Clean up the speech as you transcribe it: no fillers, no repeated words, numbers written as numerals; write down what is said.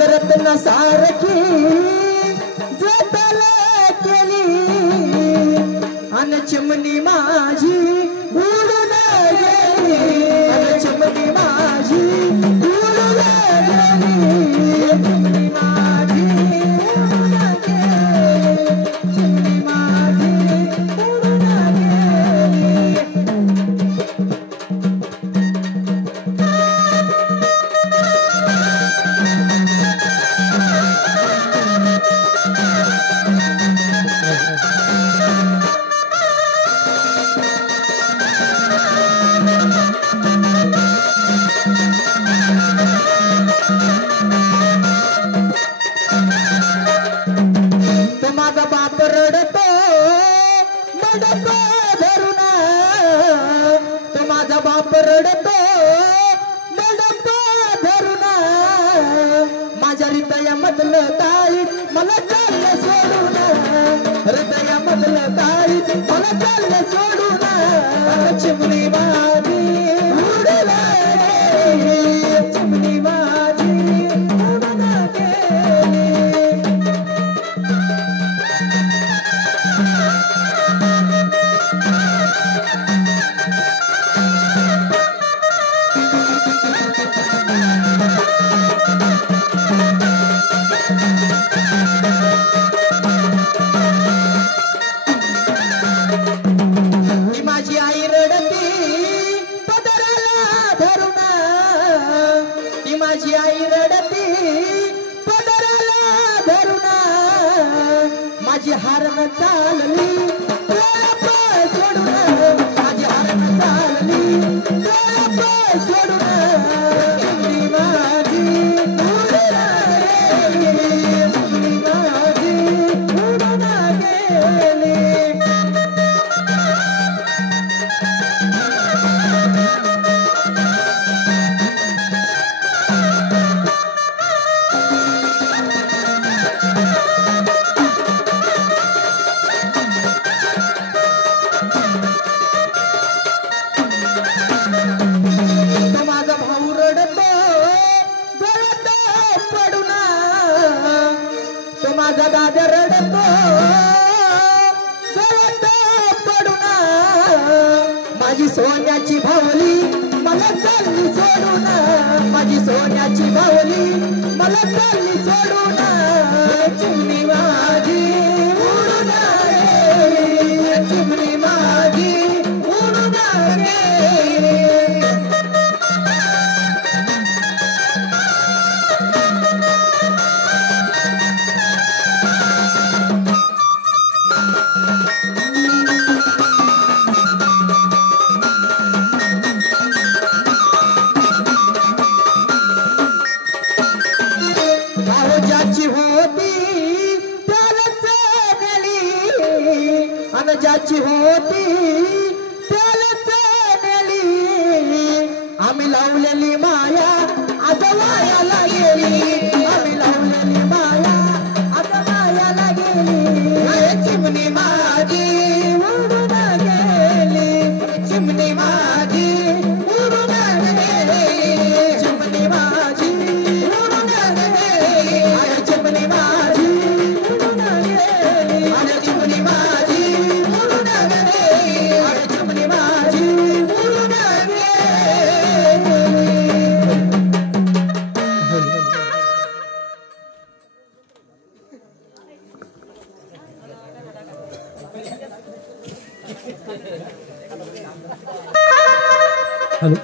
नागरत्न सारखी जतल केली अन चिमणी माझी उडून गेली अन चिमणी माझी उडून गेली चिमणी माझी उडून गेली चिमणी माझी उडून गेली माझा बाप रडतो मडको धरून तो माझा बाप रडतो मडको धरून माझ्या हृदयामधलं काही मला चाललं सोडून हृदयामधलं काही मला चाललं सोडून चिमणी माझी उडून गेली चिमणी माझी उडून गेली माझी आई रडती पदराला धरून ती माझी आई रडती पदराला धरून माझी हारण चालली सोडून माझी हारण चालली सोडून चिमणी माझी उडून गेली चिमणी माझी उडून गेली तो माझा भाऊ रडतो गळत पडून तो माझा दादा रडतो गळत पडून माझी सोन्याची भावली मला चालली सोडून माझी सोन्याची भावली मला चालली सोडून चिमणी माझी उडून गेली चिमणी माझी उडून गेली ज्याची होती त्यालाच नेली अन ज्याची होती त्यालाच नेली आम्ही लावलेली माया आता वायाला गेली आम्ही लावलेली माया आता वायाला गेली चिमणी माझी उडून गेली चिमणी माझी उडून गेली चिमणी माझी उडून गेली चिमणी माझी उडून गेली चिमणी माझी उडून गेली चिमणी माझी उडून हेलो